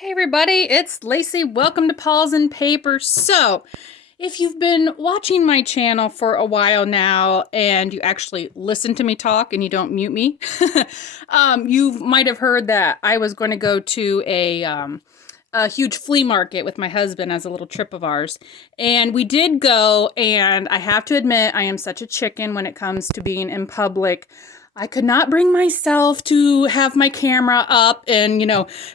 Hey everybody, it's Lacey. Welcome to Paws and Paper. So, if you've been watching my channel for a while now and you actually listen to me talk and you don't mute me, you might have heard that I was going to go to a huge flea market with my husband as a little trip of ours. And we did go, and I have to admit, I am such a chicken when it comes to being in public. I could not bring myself to have my camera up and,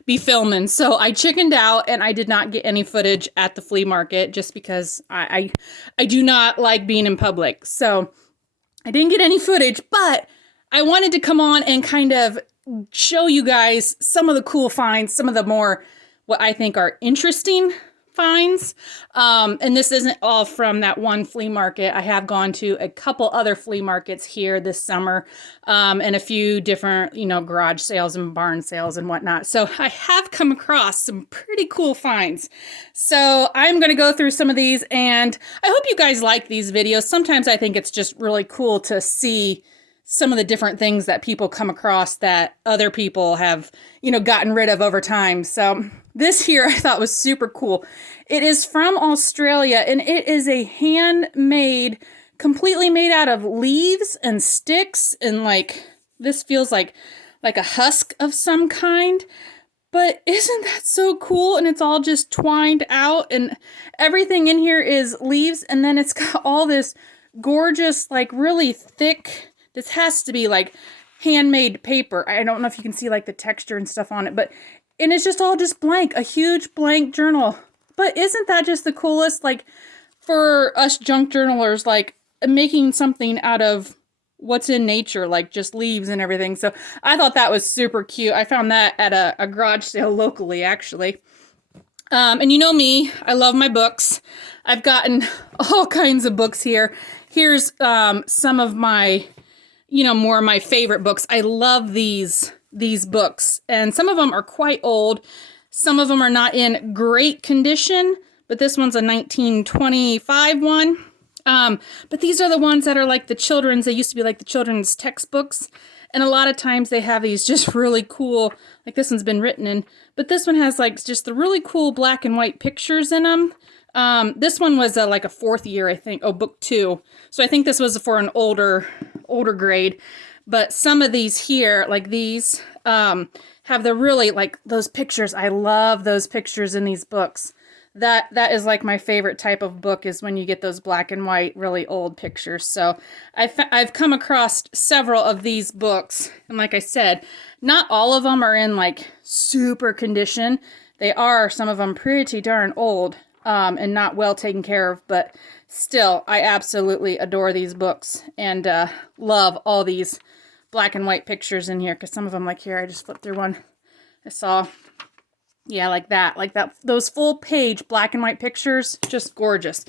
be filming. So I chickened out and I did not get any footage at the flea market just because I do not like being in public. So I didn't get any footage, but I wanted to come on and kind of show you guys some of the cool finds, some of the more what I think are interesting finds. And this isn't all from that one flea market. I have gone to a couple other flea markets here this summer, and a few different, garage sales and barn sales and whatnot. So I have come across some pretty cool finds. So I'm going to go through some of these, and I hope you guys like these videos. Sometimes I think it's just really cool to see some of the different things that people come across that other people have, gotten rid of over time. So this here I thought was super cool. It is from Australia, and it is a handmade, completely made out of leaves and sticks, and this feels like a husk of some kind. But isn't that so cool? And it's all just twined out, and everything in here is leaves, and then it's got all this gorgeous, really thick, this has to be handmade paper. I don't know if you can see the texture and stuff on it, and it's just all just blank, a huge blank journal. But isn't that just the coolest? For us junk journalers, making something out of what's in nature, just leaves and everything. So I thought that was super cute. I found that at a garage sale locally, actually. And you know me, I love my books. I've gotten all kinds of books here. Here's some of my, more of my favorite books. I love these books, and some of them are quite old. Some of them are not in great condition, but this one's a 1925 one. But these are the ones that are the children's. They used to be the children's textbooks, and a lot of times they have these just really cool, this one's been written in, but this one has just the really cool black and white pictures in them. This one was a fourth year, I think. Oh, book 2. So I think this was for an older grade. But some of these here, these, have the really, those pictures. I love those pictures in these books. That is my favorite type of book, is when you get those black and white, really old pictures. So I've come across several of these books. And like I said, not all of them are in super condition. They are, some of them, pretty darn old. And not well taken care of, but still, I absolutely adore these books, and love all these black and white pictures in here, because some of them, here, I just flipped through one. I saw, yeah, like that, those full page black and white pictures, just gorgeous.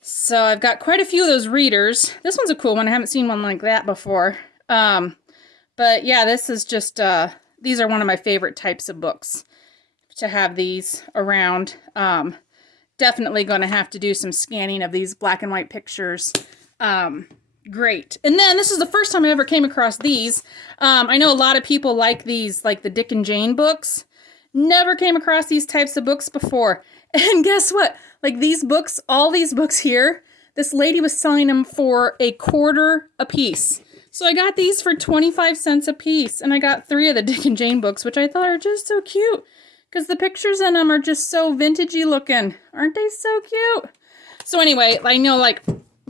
So I've got quite a few of those readers. This one's a cool one. I haven't seen one like that before. But yeah, this is just, these are one of my favorite types of books, to have these around. Definitely going to have to do some scanning of these black and white pictures. Great. And then this is the first time I ever came across these. I know a lot of people like these, the Dick and Jane books. Never came across these types of books before. And guess what? These books, all these books here, this lady was selling them for $0.25 a piece. So I got these for 25 cents a piece. And I got 3 of the Dick and Jane books, which I thought are just so cute, because the pictures in them are just so vintagey looking. Aren't they so cute? So anyway, I know,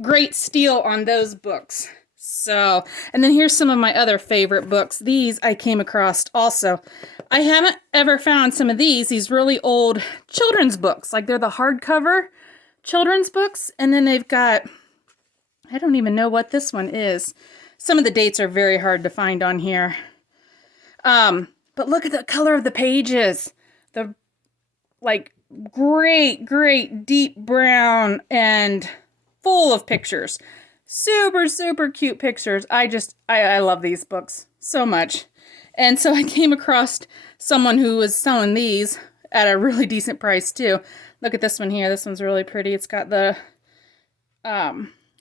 great steal on those books. So, and then here's some of my other favorite books. These I came across also. I haven't ever found some of these really old children's books. They're the hardcover children's books. And then they've got, I don't even know what this one is. Some of the dates are very hard to find on here. But look at the color of the pages. The great deep brown and full of pictures. Super, super cute pictures. I love these books so much. And so I came across someone who was selling these at a really decent price too. Look at this one here. This one's really pretty. It's got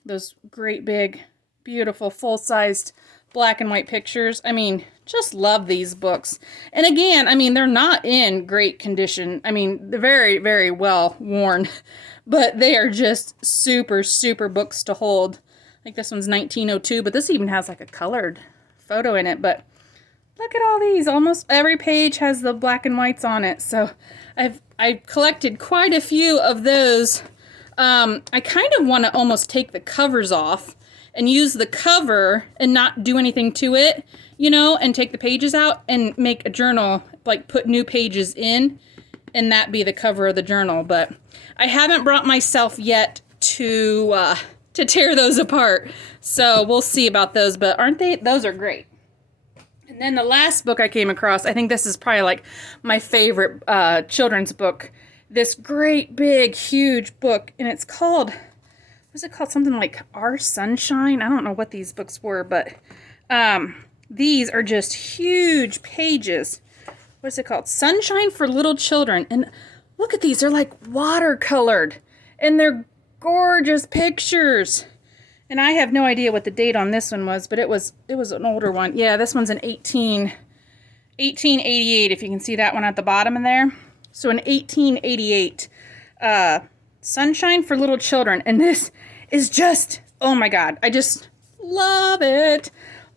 those great big, beautiful, full-sized black and white pictures. I mean, just love these books. And again, I mean, they're not in great condition. I mean, they're very, very well worn, but they are just super, super books to hold. I think this one's 1902, but this even has like a colored photo in it. But look at all these. Almost every page has the black and whites on it. So I've collected quite a few of those. I kind of want to almost take the covers off and use the cover and not do anything to it, you know, and take the pages out and make a journal, like put new pages in, and that be the cover of the journal. But I haven't brought myself yet to tear those apart. So we'll see about those, but those are great. And then the last book I came across, I think this is probably like my favorite children's book. This great, big, huge book, and it's called, what's it called? Something like Our Sunshine? I don't know what these books were, but these are just huge pages. What's it called? Sunshine for Little Children. And look at these. They're like watercolored, and they're gorgeous pictures. And I have no idea what the date on this one was, but it was an older one. Yeah, this one's an 1888, if you can see that one at the bottom in there. So in 1888, Sunshine for Little Children. And this is just, oh my God, I just love it.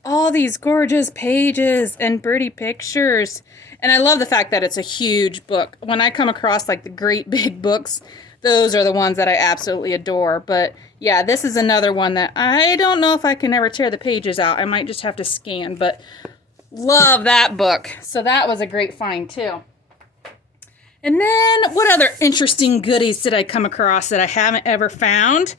All these gorgeous pages and pretty pictures. And I love the fact that it's a huge book. When I come across like the great big books, those are the ones that I absolutely adore. But yeah, this is another one that I don't know if I can ever tear the pages out. I might just have to scan, but love that book. So that was a great find too. And then what other interesting goodies did I come across that I haven't ever found?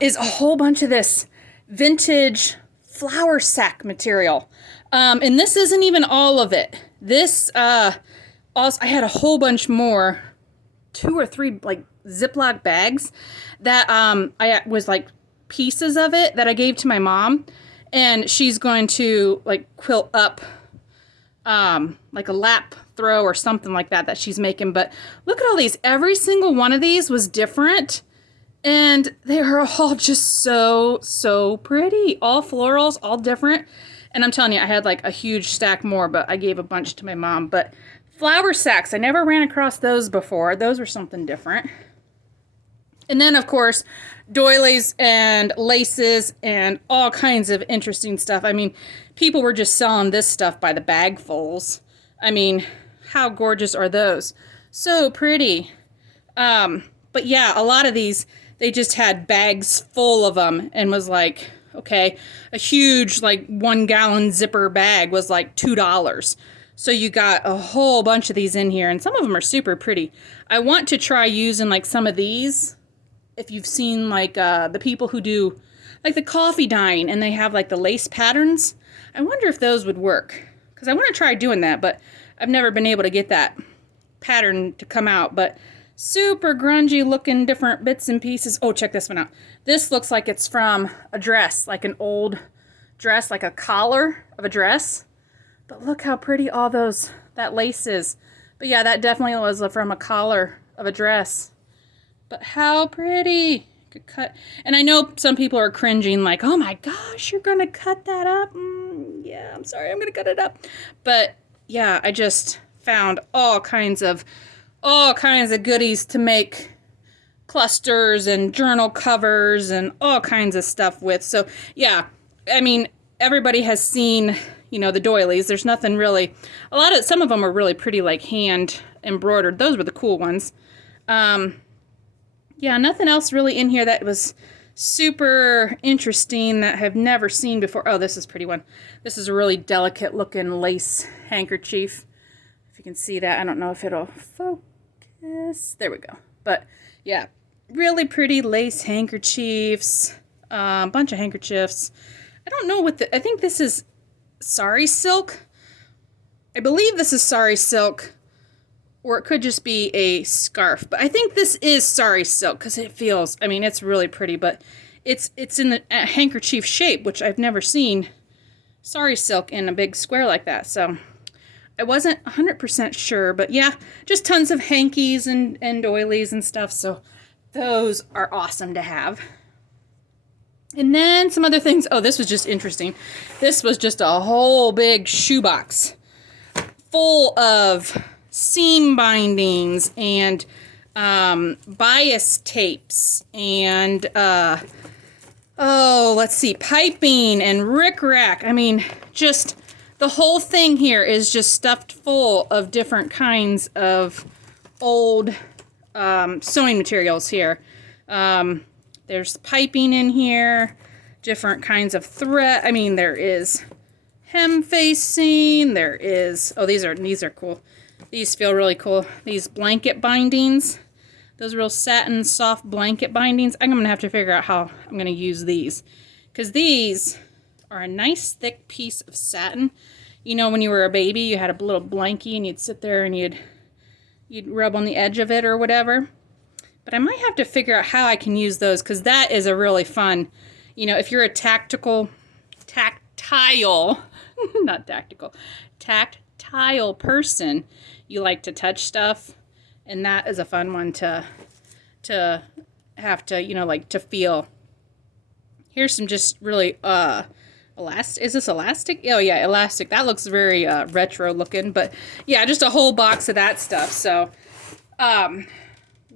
Is a whole bunch of this vintage flour sack material. And this isn't even all of it. This, also, I had a whole bunch more, 2 or 3 like Ziploc bags that I was like pieces of it that I gave to my mom, and she's going to like quilt up like a lap throw or something like that she's making. But look at all these. Every single one of these was different, and they are all just so pretty. All florals, all different. And I'm telling you, I had like a huge stack more, but I gave a bunch to my mom. But flour sacks, I never ran across those before. Those were something different. And then, of course, doilies and laces and all kinds of interesting stuff. I mean, people were just selling this stuff by the bagfuls. I mean, how gorgeous are those? So pretty. But yeah, a lot of these, they just had bags full of them and was like, okay, a huge like 1-gallon zipper bag was like $2. So you got a whole bunch of these in here, and some of them are super pretty. I want to try using like some of these. If you've seen like the people who do like the coffee dyeing and they have like the lace patterns, I wonder if those would work. Because I want to try doing that, but I've never been able to get that pattern to come out. But super grungy looking different bits and pieces. Oh, check this one out. This looks like it's from a dress, like an old dress, like a collar of a dress. But look how pretty all that lace is. But yeah, that definitely was from a collar of a dress. But how pretty. Could cut. And I know some people are cringing like, oh my gosh, you're going to cut that up? Yeah, I'm sorry, I'm going to cut it up. But yeah, I just found all kinds of goodies to make clusters and journal covers and all kinds of stuff with. So yeah, I mean, everybody has seen, you know, the doilies. There's nothing really, some of them are really pretty, like hand embroidered. Those were the cool ones. Yeah, nothing else really in here that was super interesting that I've never seen before. Oh, this is a pretty one. This is a really delicate looking lace handkerchief. If you can see that, I don't know if it'll focus. There we go. But yeah, really pretty lace handkerchiefs, a bunch of handkerchiefs. I don't know I think this is sari silk. I believe this is sari silk, or it could just be a scarf. But I think this is sari silk because it feels, I mean, it's really pretty, but it's in the handkerchief shape, which I've never seen sari silk in a big square like that. So I wasn't 100% sure, but yeah, just tons of hankies and doilies and stuff. So those are awesome to have. And then some other things. Oh, this was just interesting. This was just a whole big shoebox full of seam bindings and bias tapes and let's see, piping and rickrack. I mean, just the whole thing here is just stuffed full of different kinds of old sewing materials here. There's piping in here, different kinds of thread. I mean, there is hem facing. There is, oh, these are cool. These feel really cool. These blanket bindings, those real satin soft blanket bindings. I'm gonna have to figure out how I'm gonna use these, because these are a nice thick piece of satin. You know, when you were a baby, you had a little blankie and you'd sit there and you'd rub on the edge of it or whatever. But I might have to figure out how I can use those, because that is a really fun, you know, if you're a tactile, not tactical, tactile person, you like to touch stuff, and that is a fun one to have to, you know, like to feel. Here's some just really, elastic. Is this elastic? Oh yeah, elastic. That looks very retro looking, but yeah, just a whole box of that stuff. So,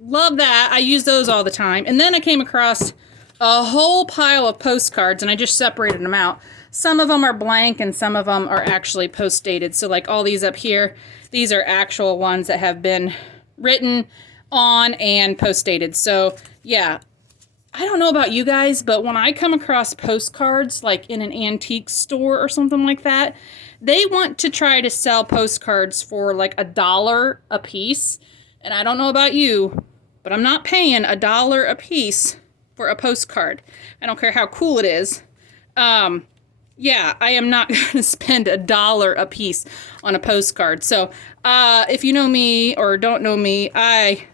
love that. I use those all the time. And then I came across a whole pile of postcards, and I just separated them out. Some of them are blank and some of them are actually post dated. So like all these up here, these are actual ones that have been written on and post dated. So yeah, I don't know about you guys, but when I come across postcards like in an antique store or something like that, they want to try to sell postcards for like $1 a piece. And I don't know about you, but I'm not paying $1 a piece for a postcard. I don't care how cool it is. Yeah, I am not going to spend $1 a piece on a postcard. So if you know me or don't know me, I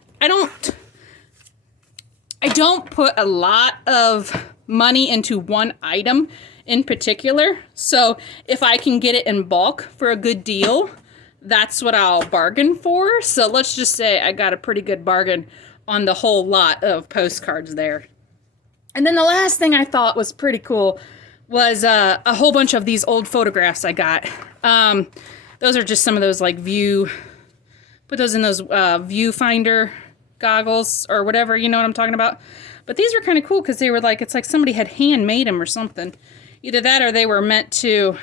don't put a lot of money into one item in particular. So if I can get it in bulk for a good deal, that's what I'll bargain for. So let's just say I got a pretty good bargain on the whole lot of postcards there. And then the last thing I thought was pretty cool was a whole bunch of these old photographs I got. Those are just some of those like put those in those viewfinder goggles or whatever, you know what I'm talking about. But these were kind of cool because they were like, it's like somebody had handmade them or something. Either that or they were meant to,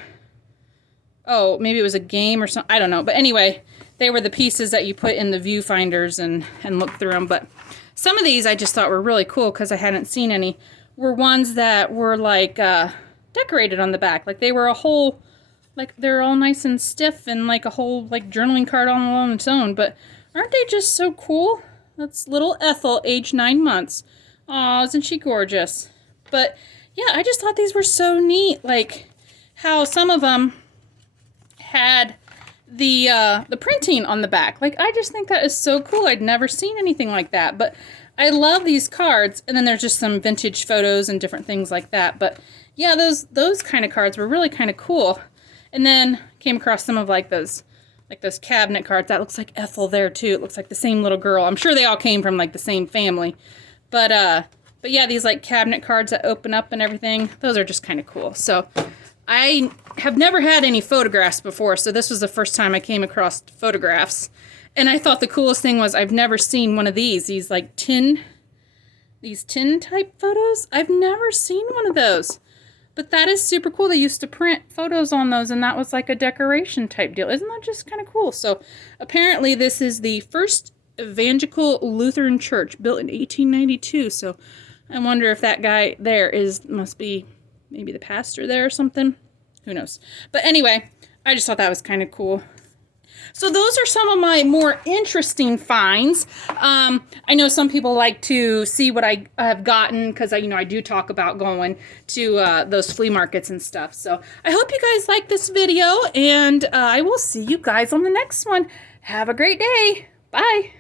oh, maybe it was a game or something. I don't know. But anyway, they were the pieces that you put in the viewfinders and look through them. But some of these I just thought were really cool because I hadn't seen any. Were ones that were like decorated on the back. Like they were a whole, like they're all nice and stiff and like a whole like journaling card all on its own. But aren't they just so cool? That's little Ethel, age 9 months. Aw, isn't she gorgeous? But yeah, I just thought these were so neat. Like how some of them had the printing on the back. Like I just think that is so cool. I'd never seen anything like that. But I love these cards. And then there's just some vintage photos and different things like that. But yeah, those kind of cards were really kind of cool. And then came across some of like those cabinet cards. That looks like Ethel there too. It looks like the same little girl. I'm sure they all came from like the same family. But yeah, these like cabinet cards that open up and everything, those are just kind of cool. So I have never had any photographs before, so this was the first time I came across photographs. And I thought the coolest thing was I've never seen one of these like tin type photos. I've never seen one of those. But that is super cool. They used to print photos on those, and that was like a decoration type deal. Isn't that just kind of cool? So apparently this is the first evangelical Lutheran church built in 1892. So I wonder if that guy there must be maybe the pastor there or something. Who knows? But anyway, I just thought that was kind of cool. So those are some of my more interesting finds. I know some people like to see what I have gotten because I do talk about going to those flea markets and stuff. So I hope you guys like this video, and I will see you guys on the next one. Have a great day. Bye.